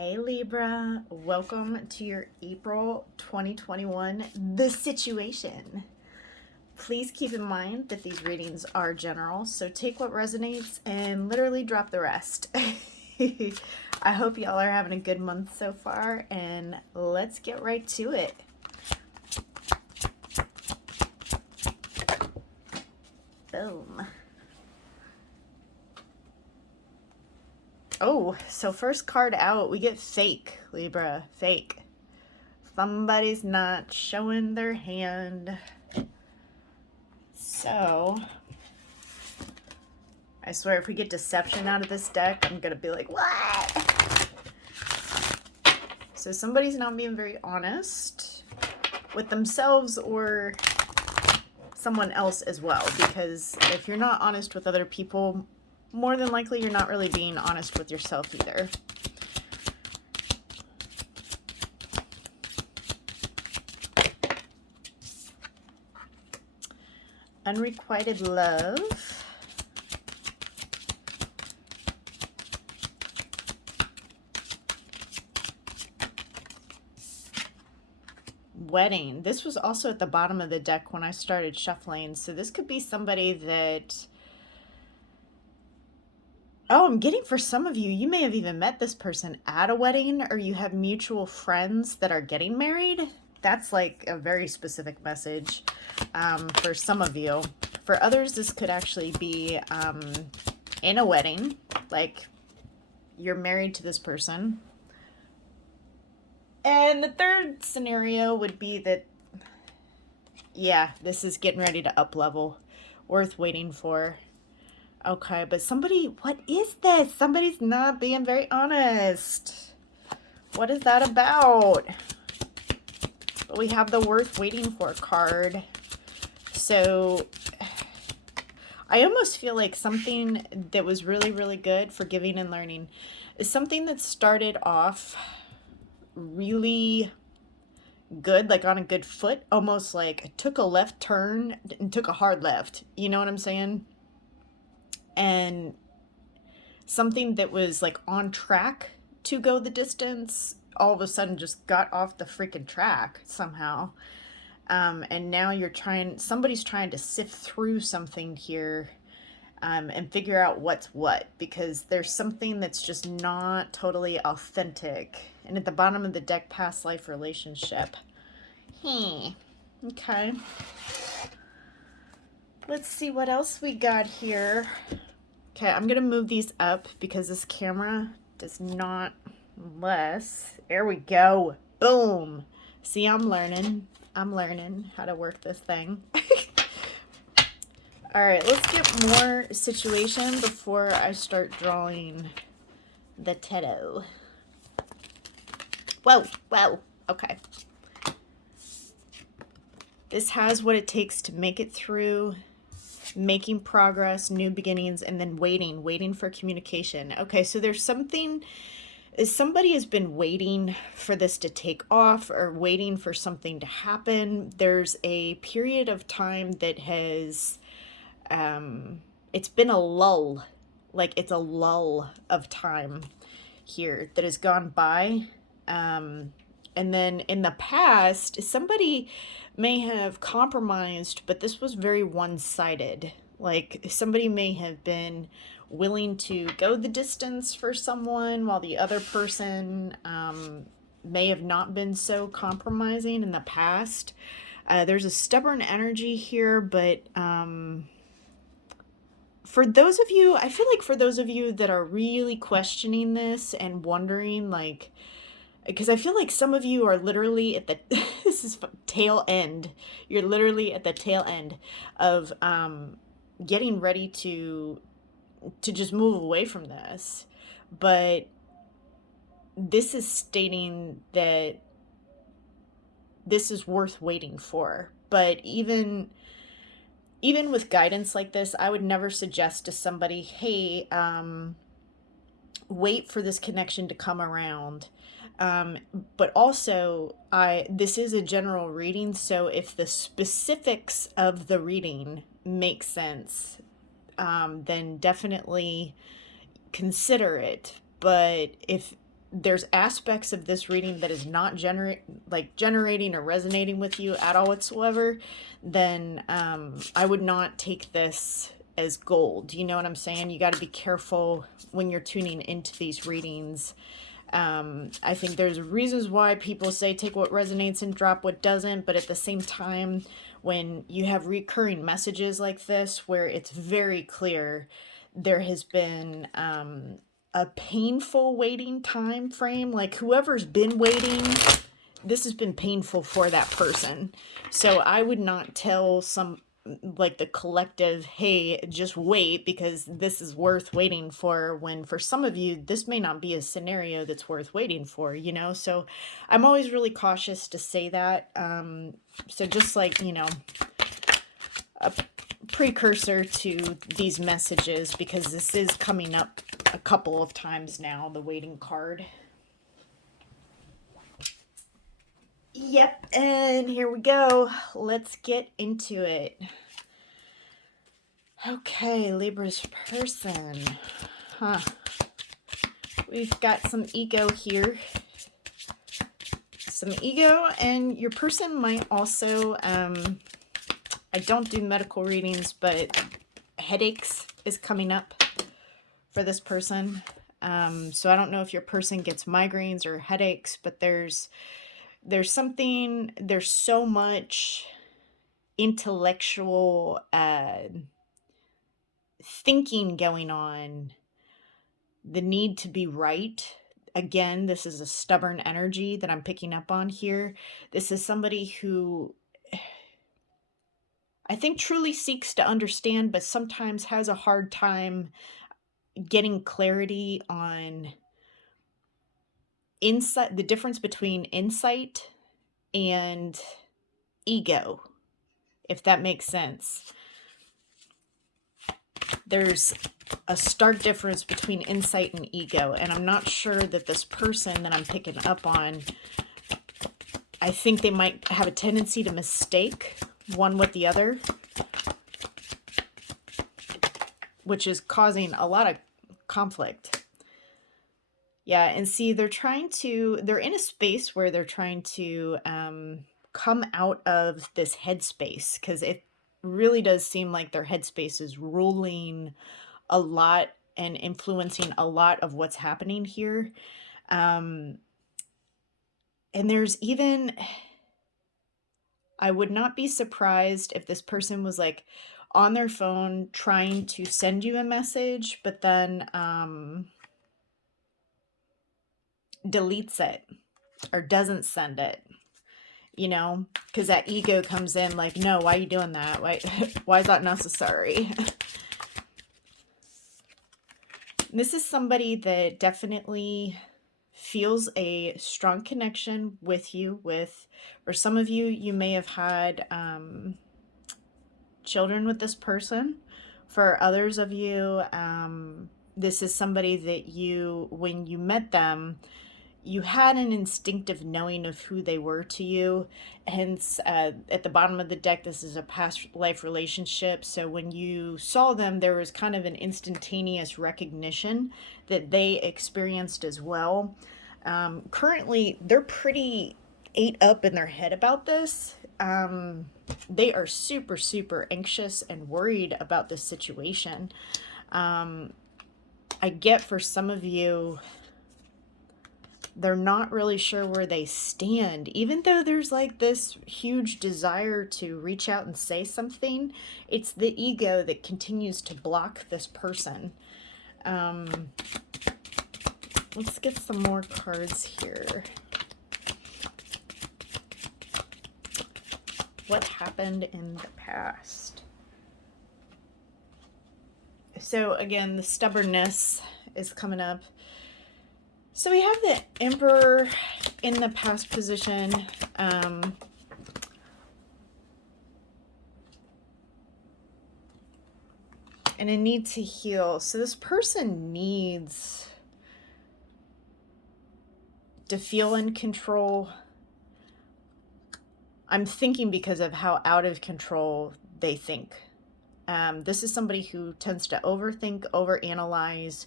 Hey Libra, welcome to your April 2021 The Situation. Please keep in mind that these readings are general, so take what resonates and literally drop the rest. I hope y'all are having a good month so far, and let's get right to it. Boom. Oh, so first card out, we get fake, Libra, fake. Somebody's not showing their hand. So, I swear if we get deception out of this deck, I'm gonna be like, what? So somebody's not being very honest with themselves or someone else as well, because if you're not honest with other people, more than likely you're not really being honest with yourself either. Unrequited love. Wedding. This was also at the bottom of the deck when I started shuffling, so this could be somebody that... Oh, I'm getting for some of you, you may have even met this person at a wedding, or you have mutual friends that are getting married. That's like a very specific message for some of you. For others, this could actually be in a wedding, like you're married to this person. And the third scenario would be that, yeah, this is getting ready to up level, worth waiting for. Okay, but somebody, what is this? Somebody's not being very honest. What is that about? We have the worth waiting for card. So I almost feel like something that was really, really good for giving and learning is something that started off really good, like on a good foot, almost like took a left turn and took a hard left. You know what I'm saying? And something that was like on track to go the distance all of a sudden just got off the freaking track somehow. And now somebody's trying to sift through something here and figure out what's what, because there's something that's just not totally authentic. And at the bottom of the deck, past life relationship. Okay. Let's see what else we got here. Okay, I'm going to move these up because this camera does not less. There we go. Boom. See, I'm learning how to work this thing. All right, let's get more situation before I start drawing the tarot. Whoa. Okay. This has what it takes to make it through, making progress, new beginnings, and then waiting for communication. Okay, so there's something, somebody has been waiting for this to take off or waiting for something to happen. There's a period of time that has, it's been a lull, like it's a lull of time here that has gone by. And then in the past, somebody may have compromised, but this was very one-sided. Like somebody may have been willing to go the distance for someone while the other person may have not been so compromising in the past. There's a stubborn energy here, but for those of you, I feel like for those of you that are really questioning this and wondering, like, because I feel like some of you are literally at the this is tail end. You're literally at the tail end of getting ready to just move away from this. But this is stating that this is worth waiting for. But even with guidance like this, I would never suggest to somebody, hey, wait for this connection to come around. But also, this is a general reading, so if the specifics of the reading make sense, then definitely consider it. But if there's aspects of this reading that is not generating or resonating with you at all whatsoever, then I would not take this as gold. You know what I'm saying? You got to be careful when you're tuning into these readings. I think there's reasons why people say take what resonates and drop what doesn't, but at the same time, when you have recurring messages like this where it's very clear there has been a painful waiting time frame, like whoever's been waiting, this has been painful for that person. So I would not tell like the collective, hey, just wait because this is worth waiting for, when for some of you this may not be a scenario that's worth waiting for, you know. So I'm always really cautious to say that. So just like, you know, a precursor to these messages, because this is coming up a couple of times now, the waiting card. Yep, and here we go. Let's get into it. Okay, Libra's person. We've got some ego here. Some ego, and your person might also, I don't do medical readings, but headaches is coming up for this person. So I don't know if your person gets migraines or headaches, but there's something, there's so much intellectual thinking going on, the need to be right. Again, this is a stubborn energy that I'm picking up on here. This is somebody who I think truly seeks to understand, but sometimes has a hard time getting clarity on insight, the difference between insight and ego, if that makes sense. There's a stark difference between insight and ego, and I'm not sure that this person that I'm picking up on, I think they might have a tendency to mistake one with the other, which is causing a lot of conflict. Yeah, and see, they're in a space where they're trying to come out of this headspace, because it really does seem like their headspace is ruling a lot and influencing a lot of what's happening here. And there's even, I would not be surprised if this person was like on their phone trying to send you a message, but then deletes it or doesn't send it, you know, because that ego comes in like, no, why are you doing that? Why is that necessary? This is somebody that definitely feels a strong connection with you, or some of you, you may have had children with this person. For others of you, this is somebody that when you met them, you had an instinctive knowing of who they were to you. Hence, at the bottom of the deck, this is a past life relationship. So when you saw them, there was kind of an instantaneous recognition that they experienced as well. Currently, they're pretty ate up in their head about this. They are super, super anxious and worried about this situation. I get for some of you, they're not really sure where they stand, even though there's like this huge desire to reach out and say something. It's the ego that continues to block this person. Let's get some more cards here. What happened in the past? So again, the stubbornness is coming up. So we have the Emperor in the past position. And a need to heal. So this person needs to feel in control. I'm thinking because of how out of control they think. This is somebody who tends to overthink, overanalyze,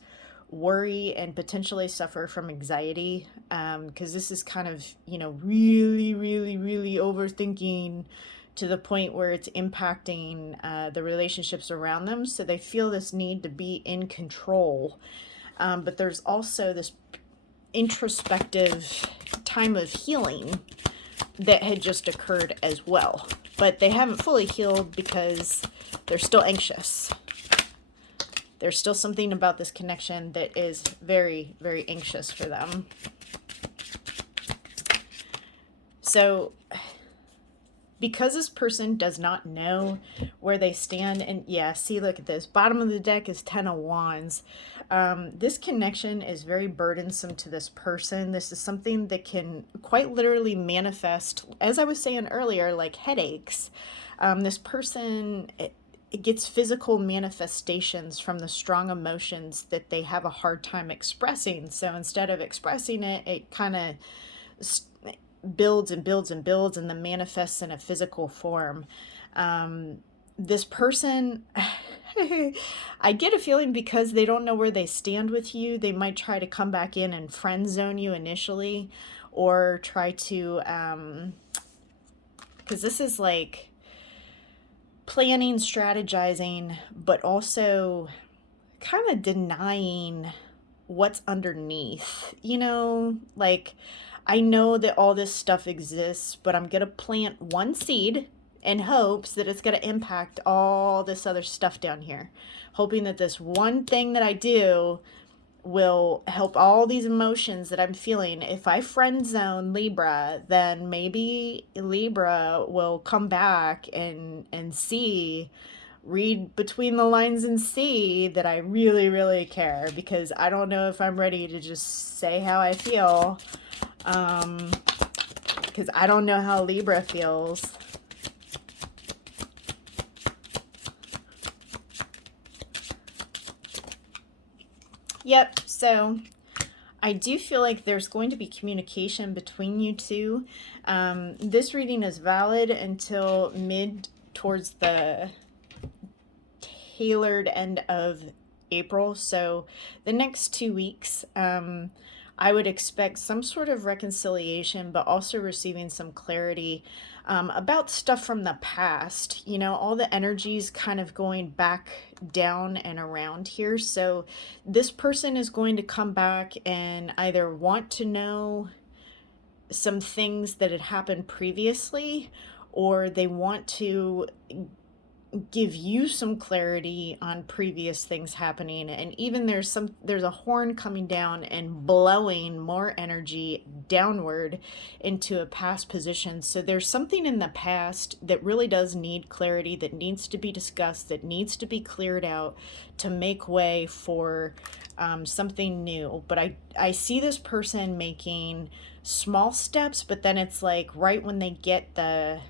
worry and potentially suffer from anxiety, because this is kind of, really, really, really overthinking to the point where it's impacting the relationships around them. So they feel this need to be in control. But there's also this introspective time of healing that had just occurred as well. But they haven't fully healed because they're still anxious. There's still something about this connection that is very, very anxious for them. So because this person does not know where they stand, and yeah, see, look at this. Bottom of the deck is 10 of Wands. This connection is very burdensome to this person. This is something that can quite literally manifest, as I was saying earlier, like headaches. This person, it gets physical manifestations from the strong emotions that they have a hard time expressing. So instead of expressing it, it kind of builds and builds and builds and then manifests in a physical form. This person, I get a feeling because they don't know where they stand with you, they might try to come back in and friend zone you initially, or try to, because this is like planning, strategizing, but also kind of denying what's underneath, like, I know that all this stuff exists, but I'm going to plant one seed in hopes that it's going to impact all this other stuff down here. Hoping that this one thing that I do will help all these emotions that I'm feeling. If I friend zone Libra, then maybe Libra will come back and read between the lines and see that I really, really care, because I don't know if I'm ready to just say how I feel. Because I don't know how Libra feels. Yep, so I do feel like there's going to be communication between you two. This reading is valid until towards the tailored end of April. So the next 2 weeks, I would expect some sort of reconciliation, but also receiving some clarity about stuff from the past. All the energies kind of going back down and around here. So this person is going to come back and either want to know some things that had happened previously, or they want to give you some clarity on previous things happening. And even there's a horn coming down and blowing more energy downward into a past position. So there's something in the past that really does need clarity, that needs to be discussed, that needs to be cleared out to make way for something new. But I see this person making small steps, but then it's like right when they get the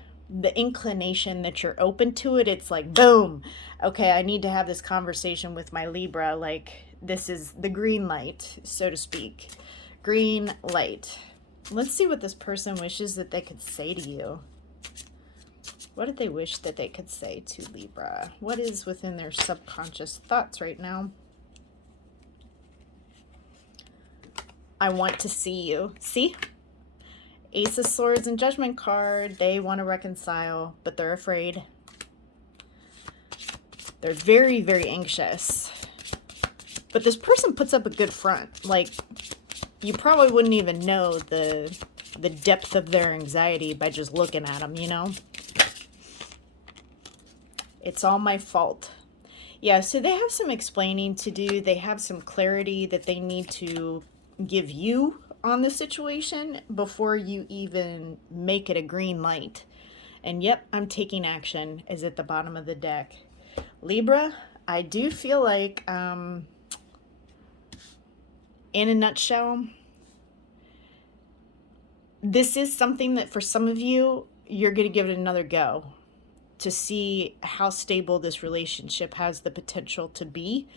inclination that you're open to it, it's like, boom, okay, I need to have this conversation with my Libra. Like, this is the green light, so to speak. Green light. Let's see what this person wishes that they could say to you. What did they wish that they could say to Libra? What is within their subconscious thoughts right now? I want to see you. See? Ace of Swords and Judgment card. They want to reconcile, but they're afraid. They're very, very anxious. But this person puts up a good front. Like, you probably wouldn't even know the depth of their anxiety by just looking at them, It's all my fault. Yeah, so they have some explaining to do. They have some clarity that they need to give you on the situation before you even make it a green light. And yep, I'm taking action is at the bottom of the deck. Libra, I do feel like, in a nutshell, this is something that for some of you, you're going to give it another go to see how stable this relationship has the potential to be.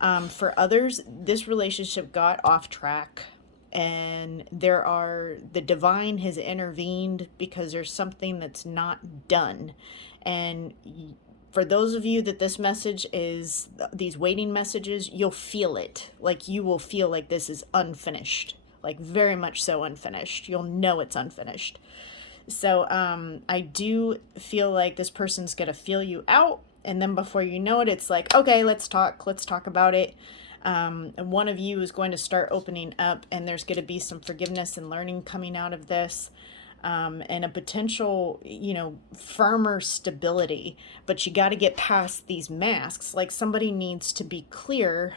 For others, this relationship got off track, and the divine has intervened because there's something that's not done, and For those of you that this message is, these waiting messages, you'll feel it. Like you will feel like this is unfinished, like very much so unfinished. You'll know it's unfinished. So I do feel like this person's gonna feel you out, and then before you know it, it's like, okay, let's talk about it. And one of you is going to start opening up, and there's going to be some forgiveness and learning coming out of this. And a potential, firmer stability. But you got to get past these masks. Like somebody needs to be clear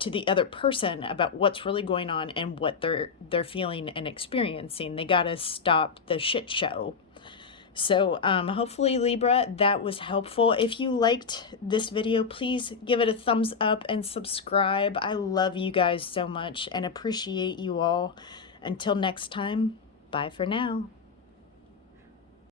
to the other person about what's really going on and what they're feeling and experiencing. They got to stop the shit show. So hopefully, Libra, that was helpful. If you liked this video, please give it a thumbs up and subscribe. I love you guys so much and appreciate you all. Until next time, bye for now.